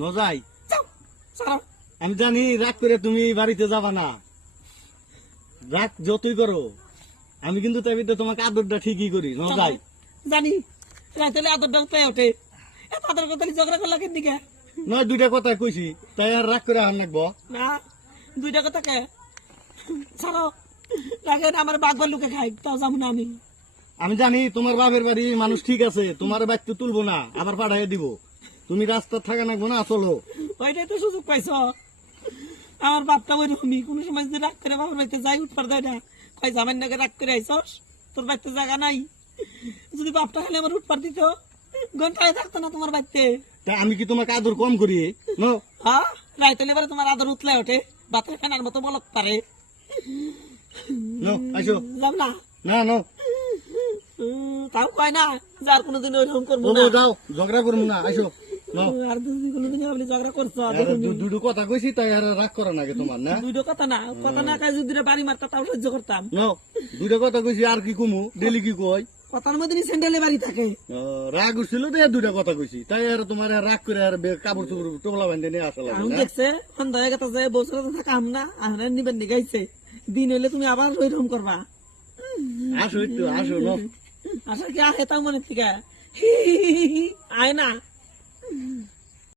ন সারা আমি জানি রাগ করে তুমি বাড়িতে যাবা না। রাগ যতই করো আমি কিন্তু তাই তোমাকে আদরটা ঠিকই করি ন জানি। রাতে আদর ডাক পেয়ে ওঠে। এত আদর কথা ঝগড়া করলা কেন দিকে নয় দুইটা কথা কইছি তাই আর রাগ করে লাগবো না দুইটা কথা কে? ছাড়ো না আমার লুকে খাই তাও যাব না আমি। আমি জানি তোমার বাপের বাড়ি মানুষ ঠিক আছে তোমার বাড়িতে তুলবো না আবার পাঠাইয়া দিব। তুমি রাস্তা থাকা নাকবো না চলো ওইটাই তো সুযোগ পাইছ। আমার বাপটা ওই রকমই কোনো সময় যদি রাগ করে বাবার বাড়িতে যাই উঠবার দেয় না। কয় জামাই নাকি রাগ করে আইসস তোর বাড়িতে জায়গা নাই? যদি বাপটা খালি আমার উঠবার দিত। ঘন্টায় থাকতো না তোমার বাড়িতে। তা আমি কি তোমাকে আদর কম করি? ন? হ্যাঁ রাইতে এবারে তোমার আদর উতলে ওঠে। বাতের ফেনার মতো বলক পারে। যাব না। না ন। তাও কয় না যার কোনোদিন ওইরকম করব না। যাও ঝগড়া করব না আসো ন আর ঝগড়া করছ দুটো কথা কইছি তাই আর রাগ করা নাকি তোমার না? দুইটা কথা না কথা না কাজ যদি বাড়ি মারতা তাও সহ্য করতাম। দুটো কথা কইছি আর কি কমু? ডেলি কি কই কথার মধ্যে স্যান্ডেলে বাড়ি থাকে। ও, রাগ উঠছিল তো দুটা কথা কইছি তাই আর তোমার আর রাগ করে আর বে- কাপড় চোপড় টোপলা বান্ধে নিয়ে আসা লাগে দেখছে সন্ধ্যা হয়ে গেছে যে বছর থাকা আম না আমরা নিবেন নিগাইছে দিন হইলে তুমি আবার ওইরকম করবা। আসো একটু আসো ন। আসলে কি আহে তাও মনে থেকে? আয় না।